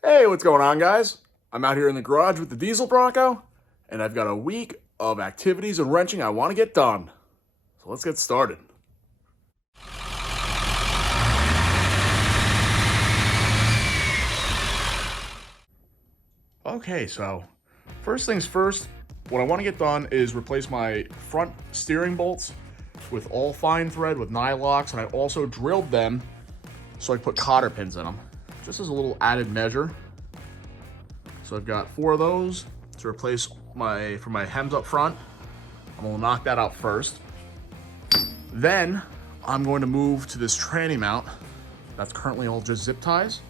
Hey, what's going on, guys? I'm out here in the garage with the diesel Bronco, and I've got a week of activities and wrenching I want to get done. So let's get started. Okay, so first things first, what I want to get done is replace my front steering bolts with all fine thread with nylocks, and I also drilled them so I put cotter pins in them, just as a little added measure. So I've got 4 of those to replace for my hems up front. I'm gonna knock that out first. Then I'm going to move to this tranny mount that's currently all just zip ties.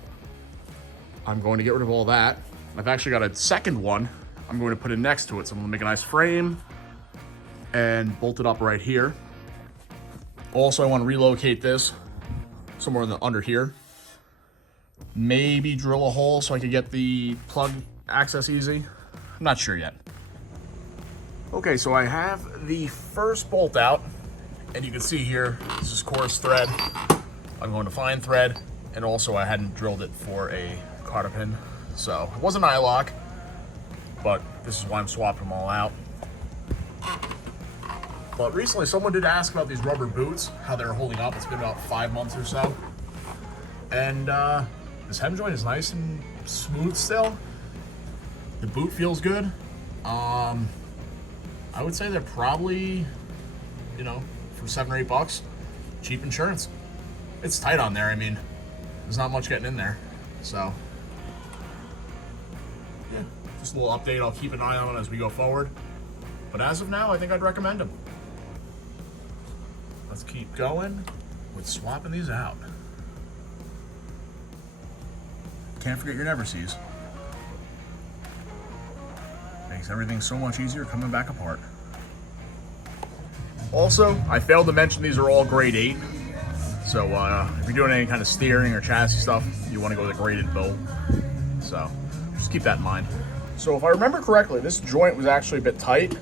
I'm going to get rid of all that. I've actually got a second one I'm going to put in next to it. So I'm gonna make a nice frame and bolt it up right here. Also, I want to relocate this somewhere under here. Maybe drill a hole so I could get the plug access easy. I'm not sure yet. Okay, so I have the first bolt out, and you can see here, this is coarse thread. I'm going to fine thread, and also I hadn't drilled it for a cotter pin. So it was an eye lock, but this is why I'm swapping them all out. But recently someone did ask about these rubber boots, how they're holding up. It's been about 5 months or so. And this hem joint is nice and smooth still. The boot feels good. I would say they're probably, for $7 or $8, cheap insurance. It's tight on there. I mean, there's not much getting in there. So, yeah, just a little update. I'll keep an eye on it as we go forward. But as of now, I think I'd recommend them. Let's keep going with swapping these out. Can't forget your never sees. Makes everything so much easier coming back apart. Also, I failed to mention these are all grade 8. So if you're doing any kind of steering or chassis stuff, you want to go with a graded bolt. So just keep that in mind. So if I remember correctly, this joint was actually a bit tight.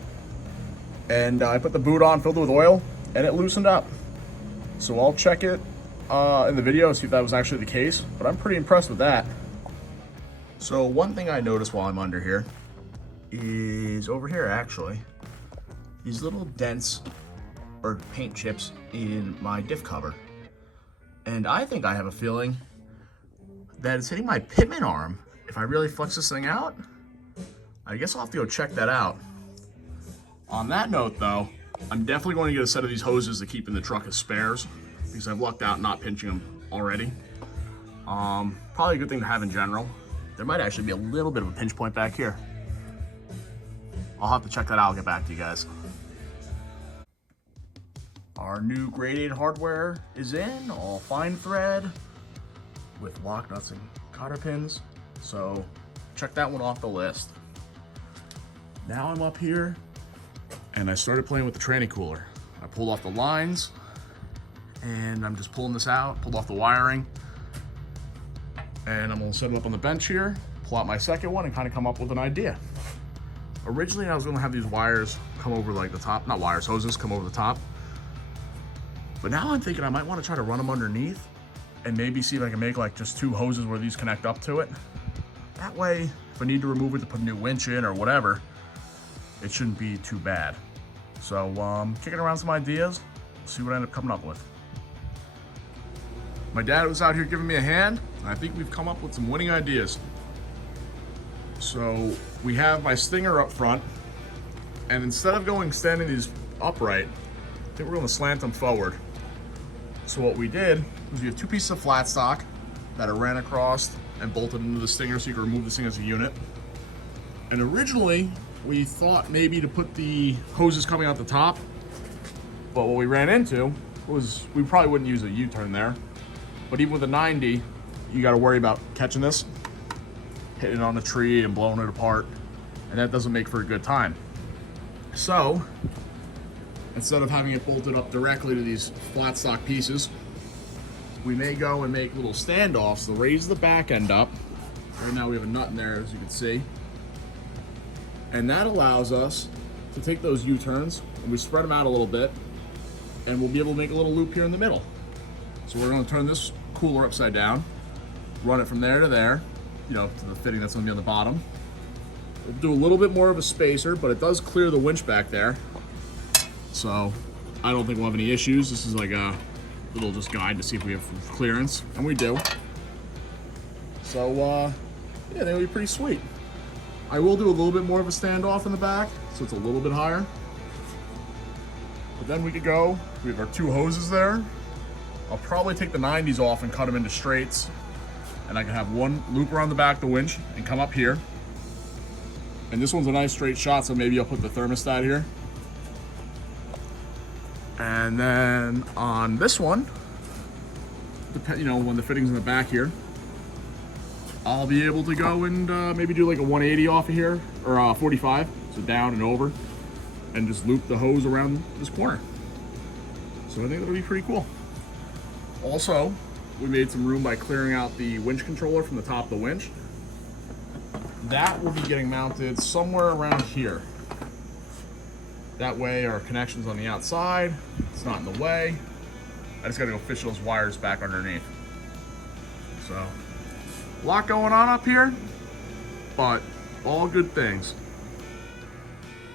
And I put the boot on, filled it with oil, and it loosened up. So I'll check it in the video, see if that was actually the case. But I'm pretty impressed with that. So one thing I noticed while I'm under here is over here actually, these little dents or paint chips in my diff cover. And I think I have a feeling that it's hitting my pitman arm. If I really flex this thing out, I guess I'll have to go check that out. On that note though, I'm definitely going to get a set of these hoses to keep in the truck as spares because I've lucked out not pinching them already. Probably a good thing to have in general. There might actually be a little bit of a pinch point back here. I'll have to check that out. I'll get back to you guys. Our new grade 8 hardware is in, all fine thread with lock nuts and cotter pins. So check that one off the list. Now I'm up here and I started playing with the tranny cooler. I pulled off the lines and I'm just pulling this out, pulled off the wiring. And I'm gonna set it up on the bench here, pull out my second one and kind of come up with an idea. Originally I was gonna have these wires come over like the top, not wires, hoses come over the top. But now I'm thinking I might wanna try to run them underneath and maybe see if I can make like just 2 hoses where these connect up to it. That way, if I need to remove it to put a new winch in or whatever, it shouldn't be too bad. So kicking around some ideas, see what I end up coming up with. My dad was out here giving me a hand, and I think we've come up with some winning ideas. So we have my stinger up front, and instead of standing these upright, I think we're gonna slant them forward. So what we did was we have 2 pieces of flat stock that are ran across and bolted into the stinger so you can remove this thing as a unit. And originally, we thought maybe to put the hoses coming out the top, but what we ran into was we probably wouldn't use a U-turn there. But even with a 90, you gotta worry about catching this, hitting it on a tree and blowing it apart, and that doesn't make for a good time. So, instead of having it bolted up directly to these flat stock pieces, we may go and make little standoffs to raise the back end up. Right now we have a nut in there, as you can see. And that allows us to take those U-turns and we spread them out a little bit, and we'll be able to make a little loop here in the middle. So we're going to turn this cooler upside down, run it from there to there, to the fitting that's gonna be on the bottom. We'll do a little bit more of a spacer, but it does clear the winch back there. So I don't think we'll have any issues. This is like a little just guide to see if we have clearance, and we do. So yeah, I think it'll be pretty sweet. I will do a little bit more of a standoff in the back, so it's a little bit higher. But then we could go, we have our 2 hoses there. I'll probably take the 90s off and cut them into straights. And I can have one loop around the back of the winch and come up here. And this one's a nice straight shot, so maybe I'll put the thermostat here. And then on this one, when the fitting's in the back here, I'll be able to go and maybe do like a 180 off of here, or 45, so down and over, and just loop the hose around this corner. So I think that'll be pretty cool. Also, we made some room by clearing out the winch controller from the top of the winch. That will be getting mounted somewhere around here. That way our connection's on the outside, it's not in the way. I just gotta go fish those wires back underneath. So, a lot going on up here, but all good things.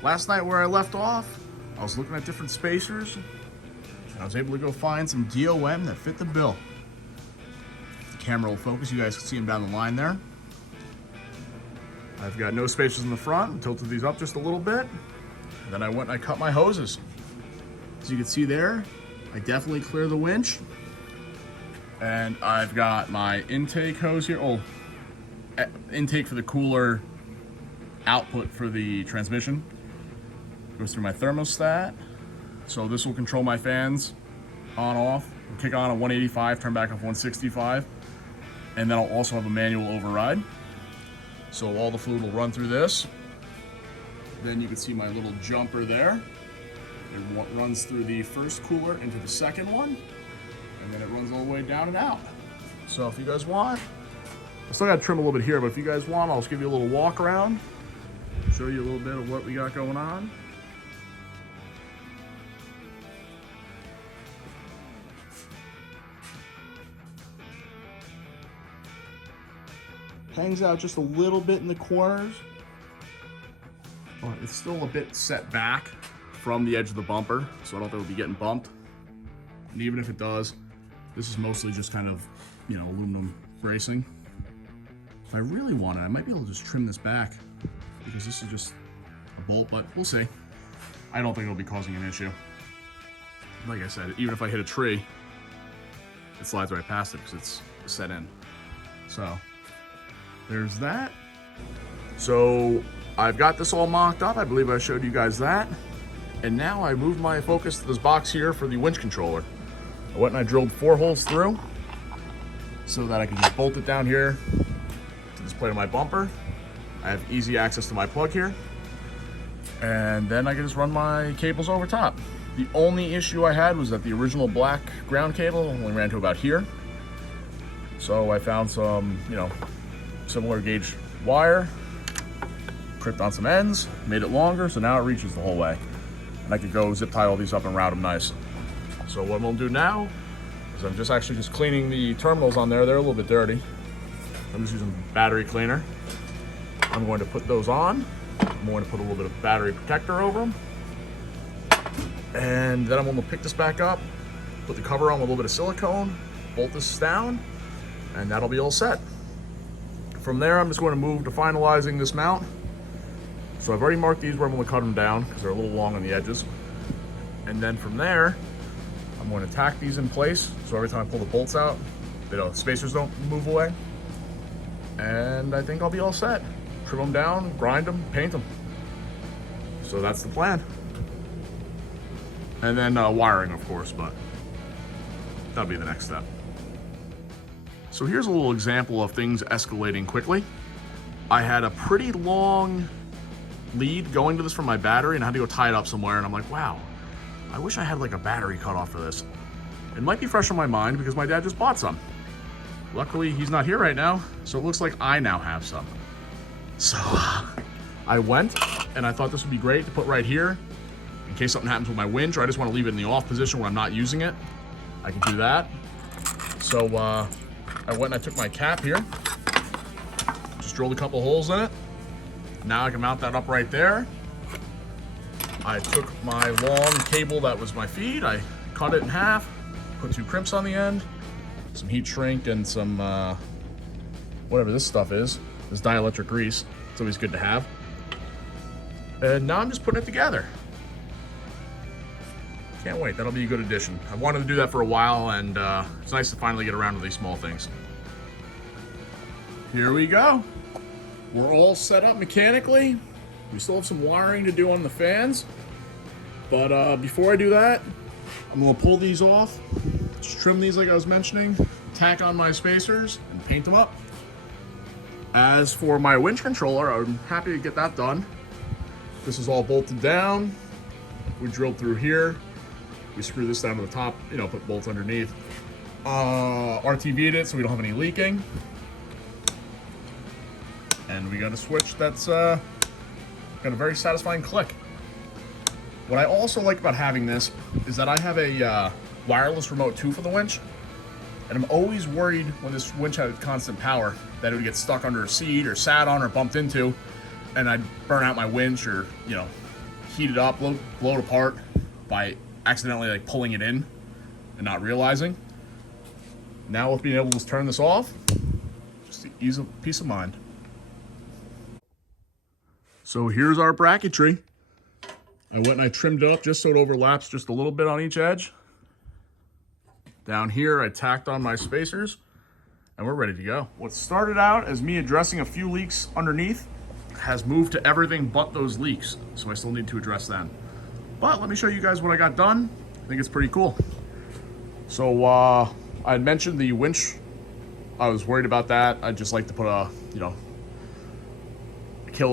Last night where I left off, I was looking at different spacers, and I was able to go find some DOM that fit the bill. The camera will focus, you guys can see them down the line there. I've got no spacers in the front, and tilted these up just a little bit. And then I went and I cut my hoses. As you can see there, I definitely clear the winch. And I've got my intake hose here. Intake for the cooler, output for the transmission. Goes through my thermostat. So this will control my fans on, off. We'll kick on a 185, turn back off 165. And then I'll also have a manual override. So all the fluid will run through this. Then you can see my little jumper there. It runs through the first cooler into the second one, and then it runs all the way down and out. So if you guys want, I still got to trim a little bit here, but if you guys want, I'll just give you a little walk around, show you a little bit of what we got going on. Hangs out just a little bit in the corners. But it's still a bit set back from the edge of the bumper, so I don't think it'll be getting bumped. And even if it does, this is mostly just kind of, aluminum bracing. If I really wanted, I might be able to just trim this back, because this is just a bolt, but we'll see. I don't think it'll be causing an issue. Like I said, even if I hit a tree, it slides right past it because it's set in. So there's that. So I've got this all mocked up. I believe I showed you guys that. And now I moved my focus to this box here for the winch controller. I went and I drilled 4 holes through so that I can just bolt it down here to this plate of my bumper. I have easy access to my plug here. And then I can just run my cables over top. The only issue I had was that the original black ground cable only ran to about here. So I found some, similar gauge wire, crimped on some ends, made it longer, so now it reaches the whole way. And I could go zip tie all these up and route them nice. So what I'm gonna do now is I'm just cleaning the terminals on there. They're a little bit dirty. I'm just using battery cleaner. I'm going to put those on. I'm going to put a little bit of battery protector over them. And then I'm gonna pick this back up, put the cover on with a little bit of silicone, bolt this down, and that'll be all set. From there, I'm just going to move to finalizing this mount. So I've already marked these where I'm going to cut them down because they're a little long on the edges. And then from there, I'm going to tack these in place. So every time I pull the bolts out, the spacers don't move away. And I think I'll be all set. Trim them down, grind them, paint them. So that's the plan. And then wiring, of course, but that'll be the next step. So here's a little example of things escalating quickly. I had a pretty long lead going to this from my battery and I had to go tie it up somewhere, and I'm like, wow, I wish I had like a battery cutoff for this. It might be fresh on my mind because my dad just bought some. Luckily, he's not here right now, so it looks like I now have some. So I went and I thought this would be great to put right here in case something happens with my winch, or I just want to leave it in the off position when I'm not using it. I can do that. So I went and I took my cap here drilled a couple holes in it. Now I can mount that up right there. I took my long cable that was my feed, I cut it in half, put 2 crimps on the end, some heat shrink and some, whatever this stuff is. This dielectric grease. It's always good to have. And now I'm just putting it together. Can't wait, that'll be a good addition. I've wanted to do that for a while, and it's nice to finally get around to these small things. Here we go. We're all set up mechanically. We still have some wiring to do on the fans. But before I do that, I'm gonna pull these off, just trim these like I was mentioning, tack on my spacers, and paint them up. As for my winch controller, I'm happy to get that done. This is all bolted down. We drilled through here. We screw this down to the top, you know, put bolts underneath. RTV'd it so we don't have any leaking. And we got a switch that's got a very satisfying click. What I also like about having this is that I have a wireless remote too for the winch. And I'm always worried when this winch had constant power that it would get stuck under a seat or sat on or bumped into, and I'd burn out my winch or, you know, heat it up, blow it apart by accidentally like pulling it in and not realizing. Now with being able to just turn this off, just the ease of peace of mind. So here's our bracketry. I went and I trimmed it up just so it overlaps just a little bit on each edge. Down here, I tacked on my spacers, and we're ready to go. What started out as me addressing a few leaks underneath has moved to everything but those leaks, so I still need to address them. But let me show you guys what I got done. I think it's pretty cool. So I had mentioned the winch. I was worried about that. I'd just like to put a, you know,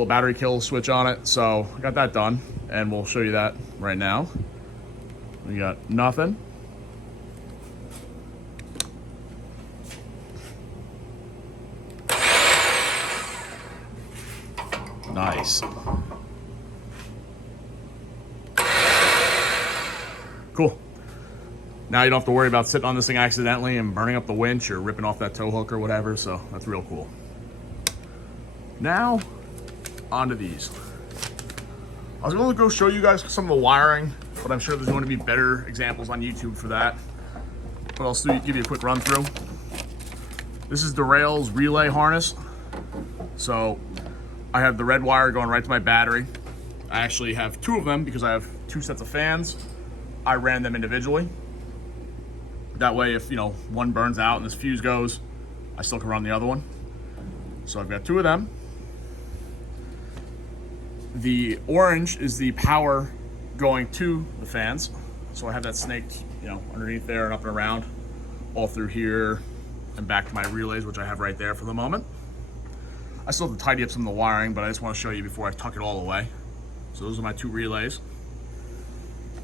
battery kill switch on it. So I got that done, and we'll show you that right now. We got nothing. Nice. Cool. Now you don't have to worry about sitting on this thing accidentally and burning up the winch or ripping off that tow hook or whatever, so that's real cool. Now, onto these. I was going to go show you guys some of the wiring, but I'm sure there's going to be better examples on YouTube for that. But I'll still give you a quick run through. This is Derale's relay harness. So I have the red wire going right to my battery. I actually have 2 of them because I have 2 sets of fans. I ran them individually. That way, if, you know, one burns out and this fuse goes, I still can run the other one. So I've got 2 of them. The orange is the power going to the fans. So I have that snaked, you know, underneath there and up and around, all through here and back to my relays, which I have right there for the moment. I still have to tidy up some of the wiring, but I just want to show you before I tuck it all away. So those are my 2 relays.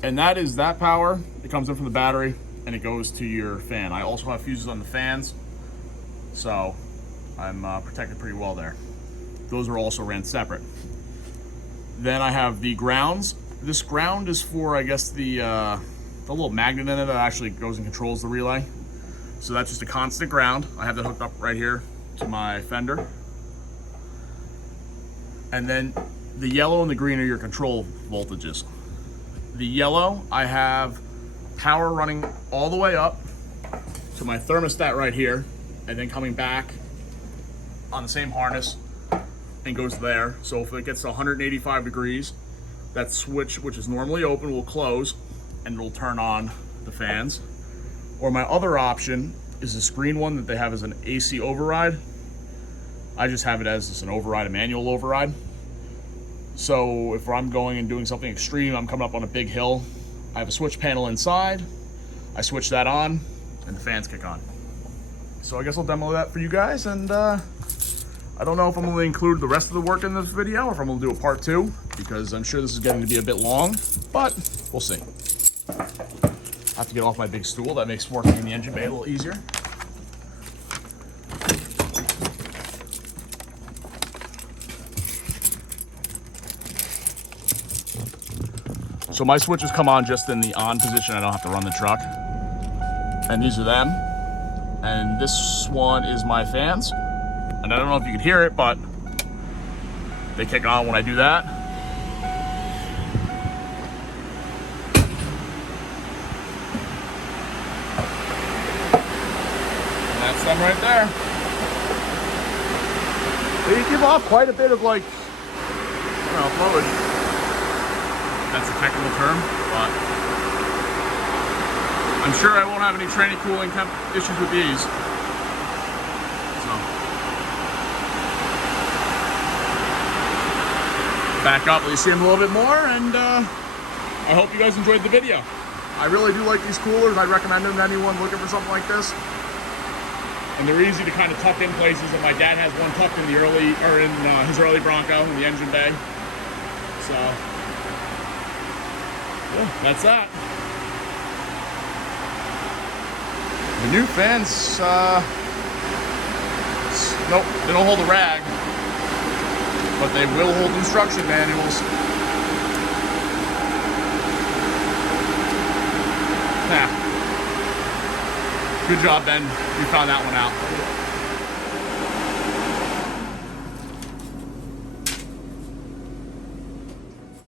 And that is that power. It comes in from the battery and it goes to your fan. I also have fuses on the fans, so I'm protected pretty well there. Those are also ran separate. Then I have the grounds. This ground is for, I guess, the little magnet in it that actually goes and controls the relay. So that's just a constant ground. I have that hooked up right here to my fender. And then the yellow and the green are your control voltages. The yellow, I have power running all the way up to my thermostat right here, and then coming back on the same harness and goes there. So if it gets to 185 degrees, that switch, which is normally open, will close and it'll turn on the fans. Or my other option is this green one that they have as an AC override. I just have it as just an override, a manual override. So if I'm going and doing something extreme, I'm coming up on a big hill, I have a switch panel inside, I switch that on, and the fans kick on. So I guess I'll demo that for you guys, and I don't know if I'm going to include the rest of the work in this video, or if I'm going to do a part 2, because I'm sure this is getting to be a bit long, but we'll see. I have to get off my big stool. That makes working in the engine bay a little easier. So my switches come on just in the on position. I don't have to run the truck. And these are them. And this one is my fans. And I don't know if you can hear it, but They kick on when I do that. And that's them right there. They give off quite a bit of, like, I don't know, fluid. That's a technical term, but I'm sure I won't have any tranny cooling issues with these. So, back up, you see them a little bit more, and I hope you guys enjoyed the video. I really do like these coolers. I'd recommend them to anyone looking for something like this. And they're easy to kind of tuck in places, and my dad has one tucked in the his early Bronco in the engine bay. So, yeah, that's that. The new fans, nope, they don't hold a rag, but they will hold instruction manuals. Yeah. Good job, Ben. You found that one out.